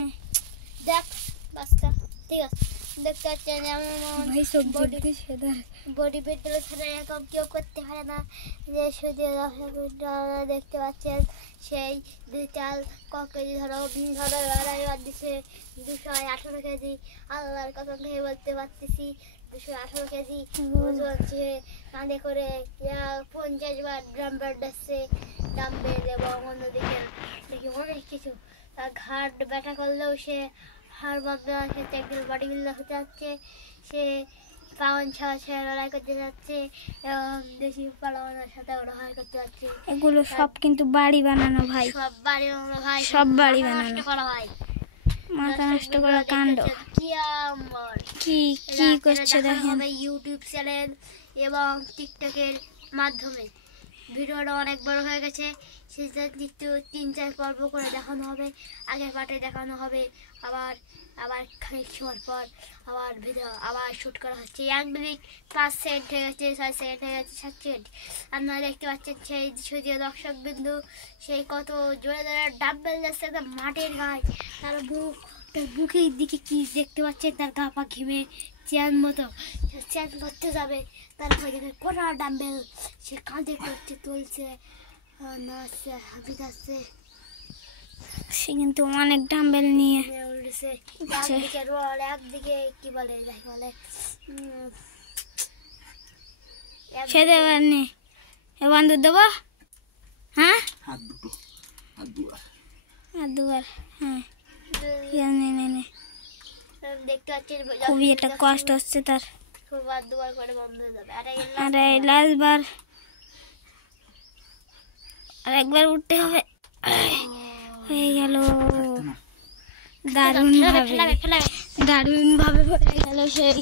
দেখ বাচ্চা ঠিক আছে দেখতে পাচ্ছেন ভাই সব বডি বিল্ডার ছাড়া এরকম কেউ করতে পারে না। যে শুধু দেখতে পাচ্ছেন সেই বিশাল ক কেজি ধরো লড়াই দিচ্ছে 218 কেজি। আল্লাহর কথা ভেবে বলতে পারতেছি 218 কেজি ওজনছে কাঁধে করে 50 বার ড্রাম্বেল দিচ্ছে ডাম্বেল এবং অন্যদিকে দেখি অনেক কিছু তার ঘাট ব্যথা করলেও সে হার ভাববে না। সে একজন বডি বিল্ডার হতে যাচ্ছে, সে পাওয়ান ছাড়া লড়াই করতে যাচ্ছে এবং দেশি পালাওয়ানের সাথে লড়াই করতে যাচ্ছে। এগুলো সব কিন্তু বাড়ি বানানো ভাই, সব বাড়ি বানানো ভাই, সব বাড়ি বানানো করা ভাই, মাথা নষ্ট করা কাণ্ড। কি কি করছে দেখেন ইউটিউব চ্যানেল এবং টিকটকের মাধ্যমে ভিডিওটা অনেক বড় হয়ে গেছে। সেটা দ্বিতীয় 3-4 পর্ব করে দেখানো হবে। আগের পার্টে দেখানো হবে, আবার খানিক সময় পর আবার ভিডিও আবার শ্যুট করা হচ্ছে। 1 মিনিট 5 সেকেন্ড হয়ে গেছে, 6 সেকেন্ড হয়ে গেছে, 7 সেকেন্ড। আপনারা দেখতে পাচ্ছেন সেই সুদীয় দর্শক বিন্দু সেই কত জোরে জোরে ডাম্বেল যাচ্ছে একদম মাটির গায়ে। তার বুকের দিকে কি দেখতে পাচ্ছেন, তার গা পা ঘেমে চ্যান মতো চ্যান করতে যাবে। তারপরে দেখে কোটা ডাম্বেল সে কাঁধে করছে, তুলছে, নাচছে, হাবি যাচ্ছে। সে কিন্তু অনেক ডাম্বেল নিয়ে উঠেছে একদিকে রোল, একদিকে কি বলে যাই বলে সে দেবার নেই। এ বন্ধু দেবো, হ্যাঁ হাত দুবার, হ্যাঁ দেখতে পাচ্ছেন খুবই একটা কষ্ট হচ্ছে তার। খুব হাত দুবার করে বন্ধ হয়ে যাবে। আর এই লাস্ট বার আর একবার উঠতে হবে। হয়ে গেল, দারুণ ভাবে হয়ে গেল সেই।